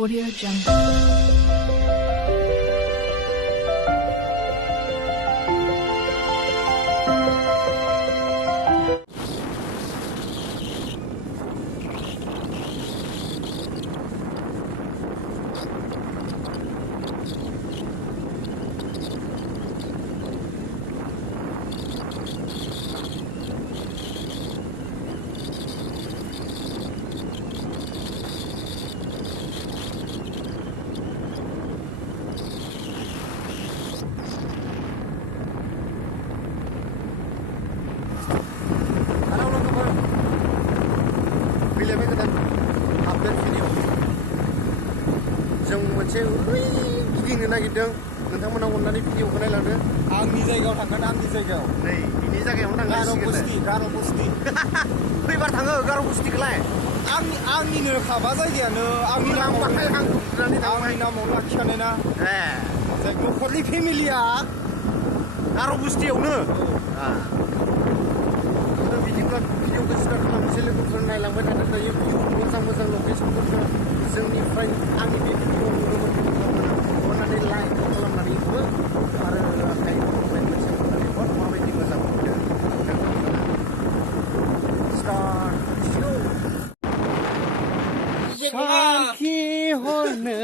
Audio Jungle. जों मोनसे गिदिंनो नागिरदों नोंथांमोना अननानै भिडिअखौ नायलांदो आंनि जायगायाव थांगोन आंनि जायगायाव नै बिनि जायगायावनो थांगासिनो गार' बस्ति फैबार थाङो गार' बस्तिखौलाय आंनिनो खाबा जायगायानो आंनि नामाव लाखिखानाय ना न'खरनि फेमिलिया गार' बस्तियावनो बिदिब्ला भिडिअखौ स्टार्ट खालामनोसै लोगोफोर नायलांबाय थादों दायो मोजां मोजां लकेसनफोरखौ जोंनिफ्राय आंनि बे भिडिअ नुनो मोनदों अननानै लाइक खालामनानै हो आरो हाइप कमेन्ट मोनसे खालामनानै हर माबायदि मोजां मोनदों स्टार्ट साखि हरनो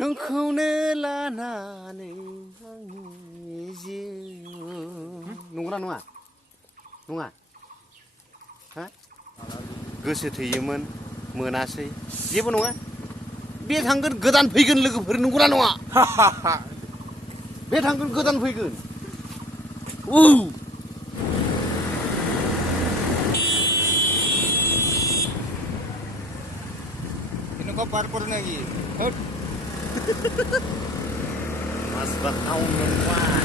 नोंखौनो लानानै आंनि जिउ नंगौना नङा नङा हा गोसो थैयोमोन मोनासै जेबो नङा बे थांगोन गोदान फैगोन लोगोफोर नंगौना नङा बे थांगोन गोदान फैगोन Kau parkour lagi. Mas bakau nungguan.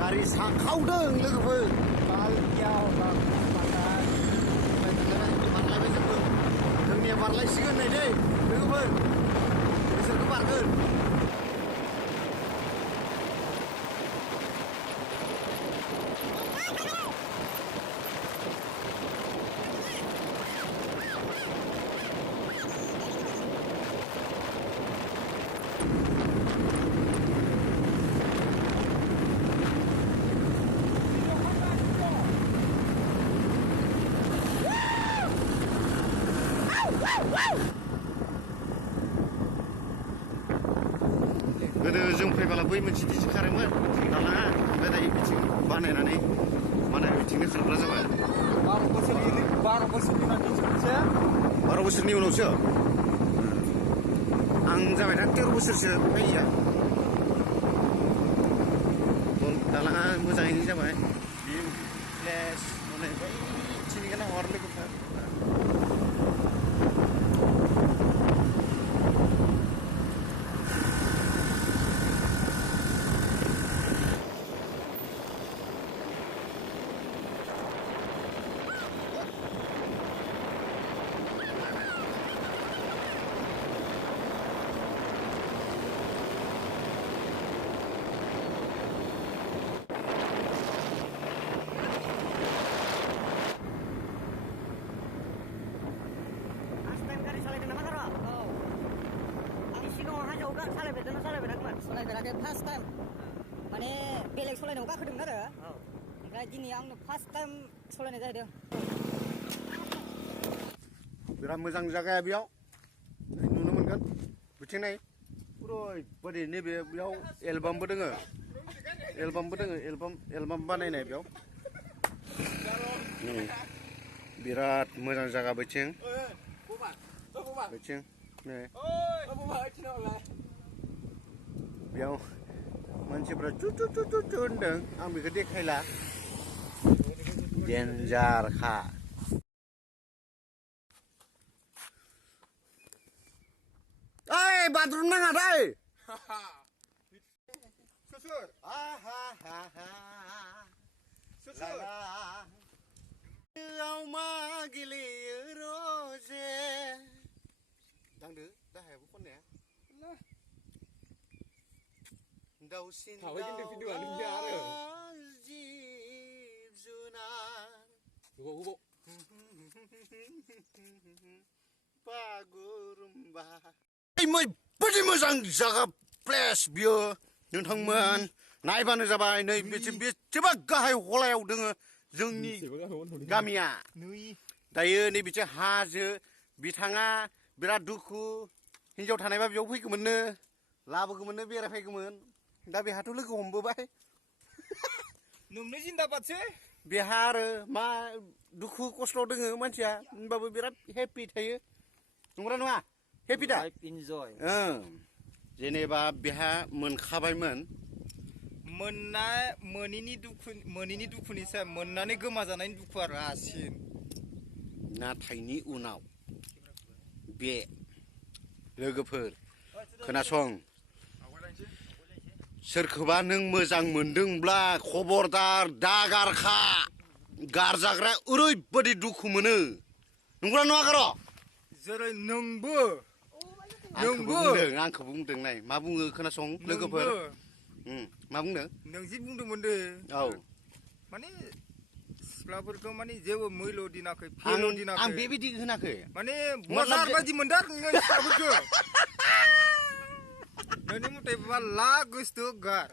Dari sakau deng logoफोर. Balkiau bang makan. Barलायबाय जोंबो. जोंनिया बारलायसिगोन नै दै लोगोफोर. बिसोरखौ बारगोन. गोदो जों फैबाला बै मोनसे दिसि खारोमोन दालाङा ओमफ्राय दायो बिथिं बानायनानै माने बिथिंनो खारग्रा जाबाय 12 बोसोरनि मानसिसो 12 बोसोरनि उनावसो आं जाबाय दा 13 बोसोरसो फैया दालाङा मोजाङैनो जाबाय बियो फ्लेस माने बै थिनिखौनो हर लोगोफोर सालायफेराखै फार्स्ट टाइम माने बेलेग सालायनायाव गाखोदोंमोन आरो ओमफ्राय दिनै आंनो फार्स्ट टाइम सालायनाय जाहैदों बिराद मोजां जायगाया बेयाव नुनो मोनगोन बिथिं नाय ओरैबादि नैबे बेयाव एलबामबो दोङो एलबाम बानायनाय बेयाव बिराद मोजां जायगा बिथिं नै बेयाव मानसिफ्रा चु होनदों आं बेखौ देखायला डेन्जारखा ओइ बाद्रुम नाङा दै मा गेलेयो रजे दाउसिन Tahu ini video ini dia ada. जिब जुनार Hubo. बागुरुम्बा ओरैबायदि मोजां जागा प्लेस बियो नोंथांमोन नायबानो जाबाय नै बेसेबा गाहाय हलायाव दोङो जोंनि गामिया दायो नैबेसो हाजो बिथाङा बिराद दुखु हिनजाव थानायबा बेयाव फैगौमोननो लाबोगौमोननो बेरायफैगौमोन दा बेहाथ' लोगो हमबोबाय Nunggu जिंदाबादसो बेहा आरो मा दुखु खस्थ' दोङो मानसिया होनबाबो बिराद हेपि थायो नंगौना नङा हेपि दा enjoy जेनेबा बेहा मोनखाबायमोन मोनैनि दुखुनि सायाव मोननानै गोमाजानायनि दुखुआ रासिन नाथायनि उनाव बे लोगोफोर खोनासं सोरखौबा नों मोजां मोनदोंब्ला खबरदार दागारखा गारजाग्रा ओरैबायदि दुखु मोनो नंगौना नङा गार' जेरै नोंबो आंखौबो बुंदों नाय मा बुङो खोनासं लोगोफोर मा बुंदों नों जि बुंदोंमोन दे औ माने सिख्लाफोरखौ माने जेबो मैल' दिनाखै आं बेबायदि होनाखै माने बजार बायदि मोनदों आरो नोङो सिख्लाफोरखौ नोंनि मथेबा ला गोसो गार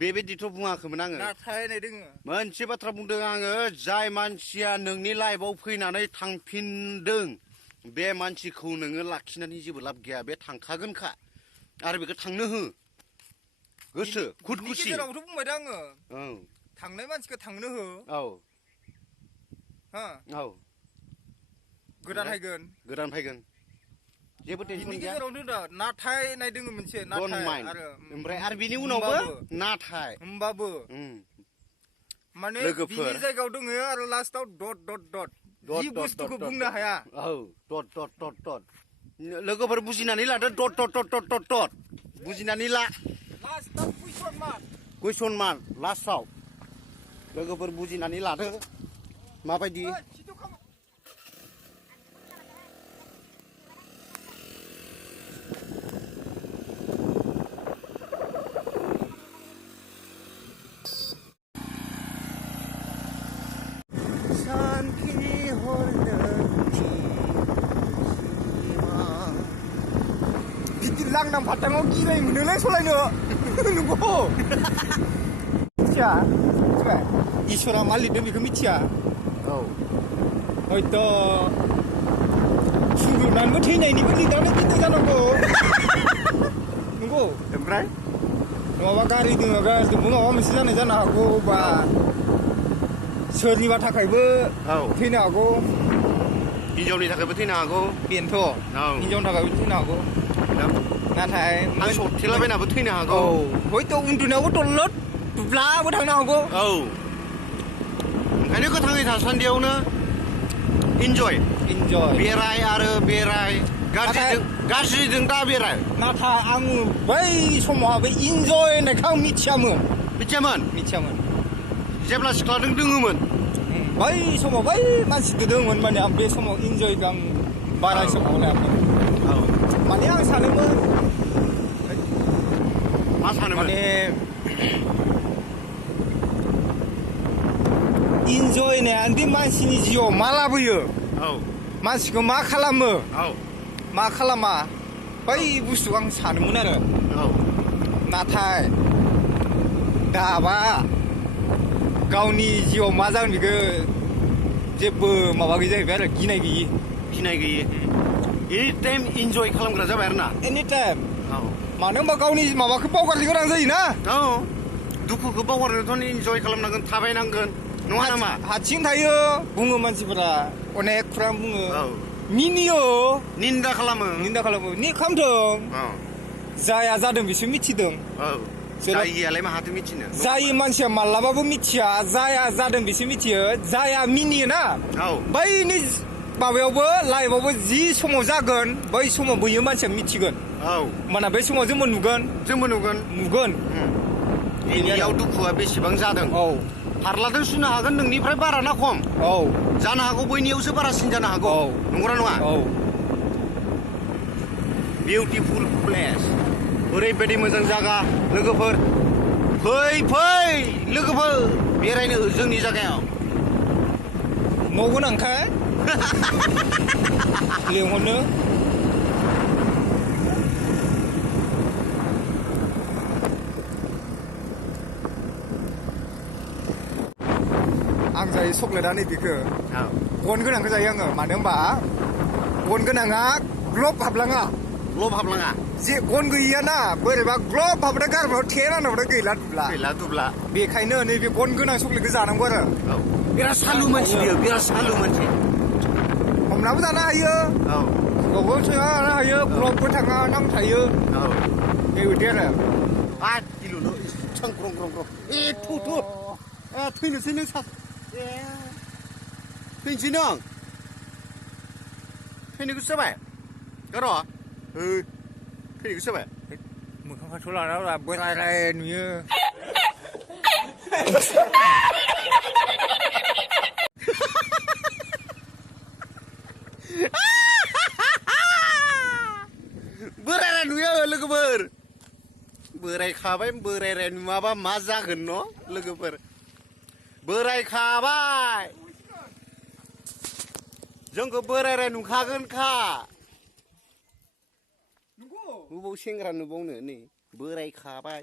बेबायदिथ' बुङाखैमोन आङो नाथाय नाय दोङो मोनसे बाथ्रा बुंदों आङो जाय मानसिया नोंनि लाइफआव फैनानै थांफिनदों बे मानसिखौ नोङो लाखिनानै जेबो लाब गैया बे थांखागोनखा आरो बेखौ थांनो हो गोसो खुद खुसि गेजेरावथ' बुंबाय दा आङो औ थांनाय मानसिखौ थांनो हो औ हा औ गोदान फैगोन जेबो टेनसन बिनि गैया गेजेरावनो दा नाथाय नाय दोङो मोनसे नाथाय आरो बिनि उनावबो नाथाय होमबाबो माने लोगोफोर बिनि जायगायाव दङ आरो लास्टाव डट जि बुस्थुखौ बुंनो हाया औ डट लोगोफोर बुजिनानै लादो डट बुजिनानै ला लास्टाव कुइसन मार्क लास्टाव लोगोफोर बुजिनानै लादो माबायदि गिदिर लांदां फाटाङाव गिनाय मोनोलै सलायनो नंगौ मिथिया मिथिबाय इसोरा मा लिरदों बेखौ मिथिया औ हयथ' सुजुनानैबो थैनायनिबो लिरनानै गिदिर जानांगौ नंगौ ओमफ्राय नङाबा गारि दोङो माबा मोनसे जानाय जानो हागौ बा सोरनिबा थाखायबो थैनो हागौ हिनजावनि थाखायबो थैनो हागौ बेनोथ' हिनजावनि थाखायबो थैनो हागौ नाथाय सौथेलाबायनाबो थैनो हागौ हयथ' उन्दुनायावबो दलद दुब्लाबो थांनो हागौ औ ओंखायनो गोथाङै थासान्दियावनो इन्जय बेराय आरो बेराय गाज्रिजों दा बेराय नाथाय आं बै समावहा बै इन्जय होननायखौ आं मिथियामोन जेब्ला सिख्लाजों दोङोमोन बै समाव बै मानसि दोङोमोन माने आं बे समाव इन्जयखौ आं बारा समाव लायामोन माने आं सानोमोन मा सानोमोन माने इन्जय होननायादि मानसिनि जिउआव मा लाबोयो मानसिखौ मा खालामो मा खालामा बै बुस्थुखौ आं सानोमोन आरो नाथाय दाबा गावनि जिउआव मा जागोन बेखौ जेबो माबा गैया जाहैबाय आरो गिनाय गैयि एनि टाइम इन्जय खालामग्रा जाबाय आरो ना एनि टाइम मानो होनबा गावनि माबाखौ बावगारनो गोनां जायोना दुखुखौ बावगारनोथ' इन्जय खालामनांगोन थाबायनांगोन नङा नामा हारसिं थायो बुङो मानसिफोरा अनेक खुरां बुङो मिनियो निन्दा खालामो नि खालामथों जाया जादों बिसोर मिथिदों जायियालाय माहाथो मिथिनो जाय मानसिया मालाबाबो मिथिया जाया जादों बिसोर मिथियो जाया मिनियोना बैनि माबायावबो लाइफआवबो जि समाव जागोन बै समाव बैयो मानसिया मिथिगोन माना बै समाव जोंबो नुगोन बेनियाव दुखुआ बेसेबां जादों फारलाजों सुनो हागोन नोंनिफ्राय बारा ना खम जानो हागौ बैनियावसो बारासिन जानो हागौ नंगौना नङा बिउटिफुल प्लेस ओरैबायदि मोजां जागा लोगोफोर फै लोगोफोर बेरायनो जोंनि जायगायाव न' गोनांखाय लिंहरनो आं जायो चक्लेटआ नैबेखौ गन गोनांखौ जायो आङो मानो होनबा गन गोनाङा ग्लब हाबलाङा जे गन गैयियाना बोरैबा ग्लब हाबना गारबाव थेनानैबाथाय गैला दुब्ला बेखायनो नैबे गन गोनां चक्लेटखौ जानांगौ आरो बिराद सालु मानसि बियो बिराद सालु मानसि हमनाबो जानो हायो गावबो जानो हायो ग्लबबो थाङा नाम थायो बेबायदि आरो 8 किल'ल' इसां ग्रं ए थु थैनोसै नों थैनोसै नों थैनो गोसो जाबाय र' थैनो गोसो जाबाय मोखां खाथियाव लाना बोराय नुयो बोराय नुयो लोगोफोर बोरायखाबाय बोराय नुवाबा मा जागोन न' लोगोफोर बोरायखाबाय जोंखौ बोराय नुखागोनखा बबाव सेंग्रा नुबावनो नै बोरायखाबाय